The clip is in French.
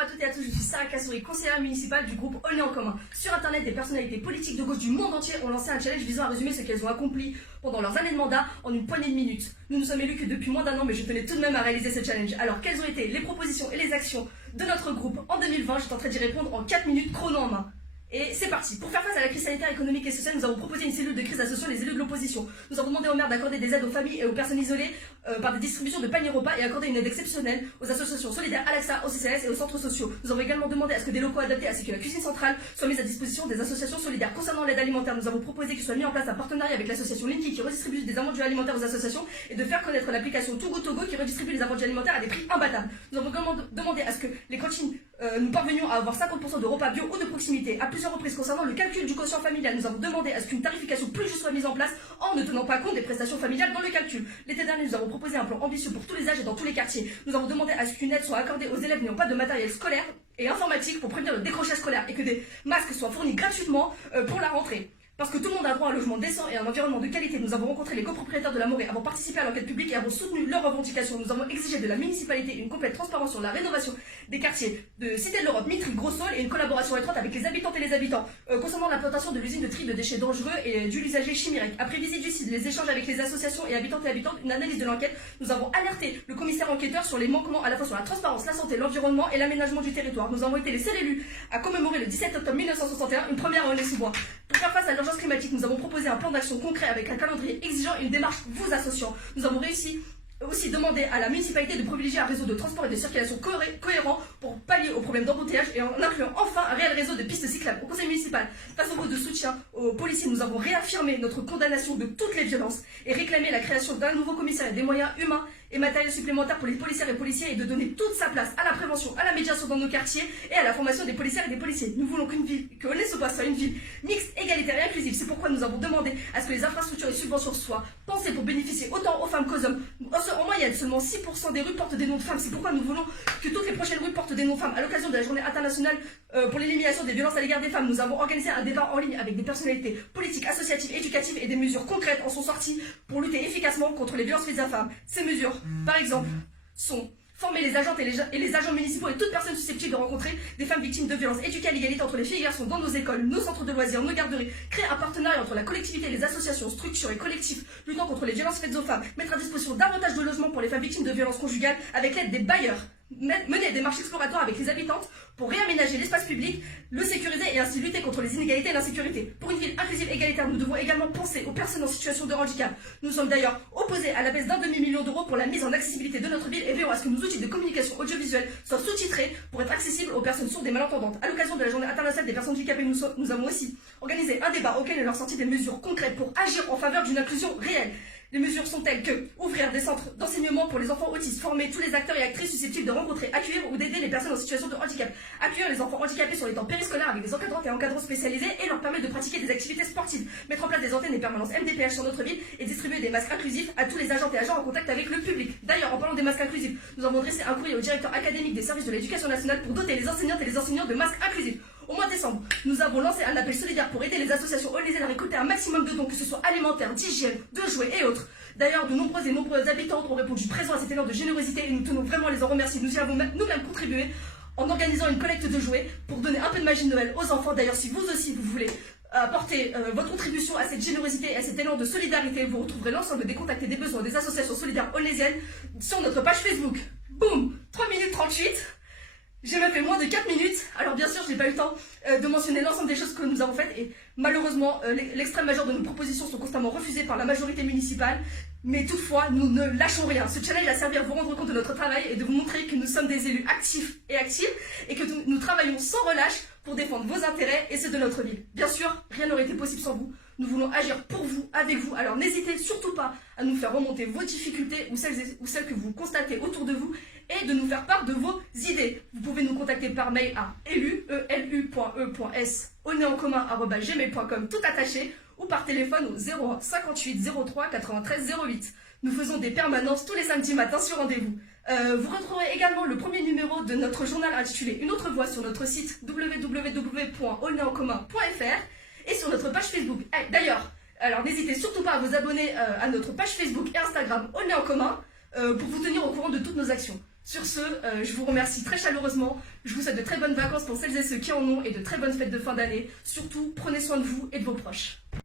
Bonjour à toutes et à tous, je suis Sarah Kassouri, conseillère municipale du groupe On est en commun. Sur internet, des personnalités politiques de gauche du monde entier ont lancé un challenge visant à résumer ce qu'elles ont accompli pendant leurs années de mandat en une poignée de minutes. Nous nous sommes élus que depuis moins d'un an, mais je tenais tout de même à réaliser ce challenge. Alors, quelles ont été les propositions et les actions de notre groupe en 2020? Je tenterai d'y répondre en 4 minutes chrono en main. Et c'est parti. Pour faire face à la crise sanitaire, économique et sociale, nous avons proposé une cellule de crise associant les élus de l'opposition. Nous avons demandé aux maires d'accorder des aides aux familles et aux personnes isolées par des distributions de paniers repas et accorder une aide exceptionnelle aux associations solidaires, à l'AXA, au CCAS et aux centres sociaux. Nous avons également demandé à ce que des locaux adaptés ainsi que la cuisine centrale soient mis à disposition des associations solidaires. Concernant l'aide alimentaire, nous avons proposé qu'il soit mis en place un partenariat avec l'association Linky qui redistribue des invendus alimentaires aux associations et de faire connaître l'application Togo Togo qui redistribue les invendus alimentaires à des prix imbattables. Nous avons également demandé à ce que les cantines nous parvenions à avoir 50% de repas bio ou de proximité. À plusieurs reprises, concernant le calcul du quotient familial, nous avons demandé à ce qu'une tarification plus juste soit mise en place en ne tenant pas compte des prestations familiales dans le calcul. L'été dernier, nous avons proposé un plan ambitieux pour tous les âges et dans tous les quartiers. Nous avons demandé à ce qu'une aide soit accordée aux élèves n'ayant pas de matériel scolaire et informatique pour prévenir le décrochage scolaire et que des masques soient fournis gratuitement pour la rentrée. Parce que tout le monde a droit à un logement décent et à un environnement de qualité. Nous avons rencontré les copropriétaires de la Morée, avons participé à l'enquête publique et avons soutenu leurs revendications. Nous avons exigé de la municipalité une complète transparence sur la rénovation des quartiers de Cité de l'Europe, Mitry, Gros-Saul et une collaboration étroite avec les habitantes et les habitants. Concernant l'implantation de l'usine de tri de déchets dangereux et du l'usager Chimérec. Après visite du site, les échanges avec les associations et habitantes, une analyse de l'enquête, nous avons alerté le commissaire enquêteur sur les manquements à la fois sur la transparence, la santé, l'environnement et l'aménagement du territoire. Nous avons été les seuls élus à commémorer le 17 octobre 1961, une première à Aulnay-sous-Bois. Pour faire face à l'urgence climatique, nous avons proposé un plan d'action concret avec un calendrier exigeant et une démarche vous associant. Nous avons réussi aussi demander à la municipalité de privilégier un réseau de transport et de circulation cohérent pour pallier aux problèmes d'embouteillage et en incluant enfin un réel réseau de pistes cyclables. Au conseil municipal, face au vote de soutien aux policiers, nous avons réaffirmé notre condamnation de toutes les violences et réclamé la création d'un nouveau commissariat, des moyens humains et matériels supplémentaires pour les policières et policiers et de donner toute sa place à la prévention, à la médiation dans nos quartiers et à la formation des policières et des policiers. Nous voulons que Aulnay-sous-Bois soit une ville mixte, égalitaire et inclusive. C'est pourquoi nous avons demandé à ce que les infrastructures et subventions soient pensées pour bénéficier autant aux femmes qu'aux hommes. En moyenne, seulement 6% des rues portent des noms de femmes. C'est pourquoi nous voulons que toutes les prochaines rues portent des noms de femmes. À l'occasion de la journée internationale pour l'élimination des violences à l'égard des femmes, nous avons organisé un débat en ligne avec des personnalités politiques, associatives, éducatives et des mesures concrètes en sont sorties pour lutter efficacement contre les violences faites aux femmes. Ces mesures, par exemple, sont former les agentes et les agents municipaux et toute personne susceptible de rencontrer des femmes victimes de violences, éduquer à l'égalité entre les filles et garçons dans nos écoles, nos centres de loisirs, nos garderies, créer un partenariat entre la collectivité, les associations, structures et collectifs luttant contre les violences faites aux femmes, mettre à disposition davantage de logements pour les femmes victimes de violences conjugales avec l'aide des bailleurs, mener des marches exploratoires avec les habitantes pour réaménager l'espace public, le sécuriser et ainsi lutter contre les inégalités et l'insécurité. Pour une ville inclusive et égalitaire, nous devons également penser aux personnes en situation de handicap. Nous sommes d'ailleurs opposés à la baisse d'un demi-million d'euros pour la mise en accessibilité de notre ville et veillons à ce que nos outils de communication audiovisuelle soient sous-titrés pour être accessibles aux personnes sourdes et malentendantes. À l'occasion de la journée internationale des personnes handicapées, nous avons aussi organisé un débat auquel est leur sorti des mesures concrètes pour agir en faveur d'une inclusion réelle. Les mesures sont telles que ouvrir des centres d'enseignement pour les enfants autistes, former tous les acteurs et actrices susceptibles de rencontrer, accueillir ou d'aider les personnes en situation de handicap, accueillir les enfants handicapés sur les temps périscolaires avec des encadrantes et encadrants spécialisés et leur permettre de pratiquer des activités sportives, mettre en place des antennes et permanences MDPH sur notre ville et distribuer des masques inclusifs à tous les agents et agents en contact avec le public. D'ailleurs, en parlant des masques inclusifs, nous avons adressé un courrier au directeur académique des services de l'éducation nationale pour doter les enseignantes et les enseignants de masques inclusifs. Au mois de décembre, nous avons lancé un appel solidaire pour aider les associations aulnaysiennes à récolter un maximum de dons, que ce soit alimentaires, d'hygiène, de jouets et autres. D'ailleurs, de nombreuses habitantes ont répondu présent à cet élan de générosité et nous tenons vraiment à les en remercier. Nous y avons nous-mêmes contribué en organisant une collecte de jouets pour donner un peu de magie de Noël aux enfants. D'ailleurs, si vous aussi vous voulez apporter votre contribution à cette générosité et à cet élan de solidarité, vous retrouverez l'ensemble des contacts et des besoins des associations solidaires aulnaysiennes sur notre page Facebook. Boum, 3 minutes 38. J'ai même fait moins de 4 minutes, alors bien sûr je n'ai pas eu le temps de mentionner l'ensemble des choses que nous avons faites et malheureusement l'extrême majeure de nos propositions sont constamment refusées par la majorité municipale, mais toutefois nous ne lâchons rien. Ce challenge a servi à vous rendre compte de notre travail et de vous montrer que nous sommes des élus actifs et actives et que nous travaillons sans relâche pour défendre vos intérêts et ceux de notre ville. Bien sûr, rien n'aurait été possible sans vous. Nous voulons agir pour vous, avec vous, alors n'hésitez surtout pas à nous faire remonter vos difficultés ou celles que vous constatez autour de vous et de nous faire part de vos idées. Vous pouvez nous contacter par mail à elu.e.s@gmail.com tout attaché ou par téléphone au 01 58 03 93 08. Nous faisons des permanences tous les samedis matins sur rendez-vous. Vous retrouverez également le premier numéro de notre journal intitulé Une autre voix sur notre site www.aulnayencommun.fr et sur notre page Facebook. D'ailleurs, alors n'hésitez surtout pas à vous abonner à notre page Facebook et Instagram On est en commun pour vous tenir au courant de toutes nos actions. Sur ce, je vous remercie très chaleureusement. Je vous souhaite de très bonnes vacances pour celles et ceux qui en ont et de très bonnes fêtes de fin d'année. Surtout, prenez soin de vous et de vos proches.